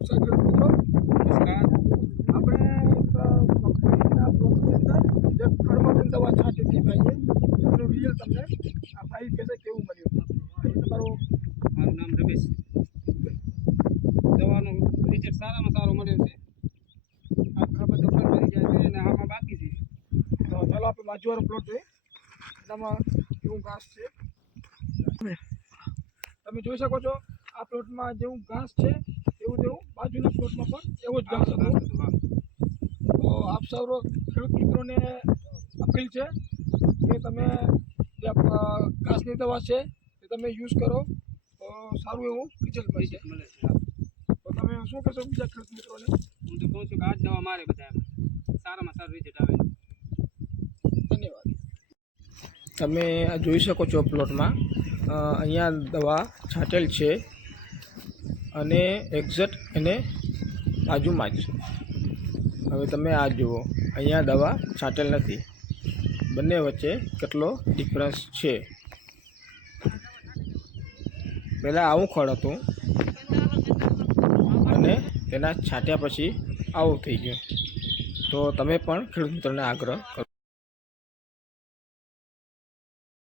મિત્રો આપણે ફર્મોજન દવા છાંટી હતી ભાઈએ એનું રિઝલ્ટ તમને આ ભાઈ કહેશે કેવું મળ્યું તમારું મારું નામ રમેશ દવાનું રિઝલ્ટ સારામાં સારો મળ્યો છે આ બધો ફળ મળી જાય અને આમાં બાકી છે તો ચાલો પ્લોટ જોઈએ એનામાં કેવું ઘાસ છે તમે જોઈ શકો છો, આ પ્લોટમાં જેવું ઘાસ છે, એવું તેવું બાજુના પ્લોટમાં પણ એવો જ ઘાસ હતું તો આપ સૌ ખેડૂત મિત્રોને અપીલ છે કે તમે જે ઘાસની દવા છે એ તમે યુઝ કરો. તો સારું એવું રિઝલ્ટ મળી છે. તો તમે શું કહેશો બીજા ખેડૂત મિત્રોને? હું તો કહું છું કે આ જ દવા મારે બધા સારામાં સારું રિઝલ્ટ આવે. ધન્યવાદ. તમે આ જોઈ શકો છો પ્લોટમાં અહીંયા દવા છાંટેલ છે. અને એક્ઝેક્ટ એને બાજુમાં જ હવે તમે આ જુઓ, અહીંયા દવા છાંટેલ નથી. બંને વચ્ચે કેટલો ડિફરન્સ છે? પહેલાં આવું ખડ હતું અને તેના છાંટ્યા પછી આવું થઈ ગયું. તો તમે પણ ખેડૂત મિત્રોને આગ્રહ કરો.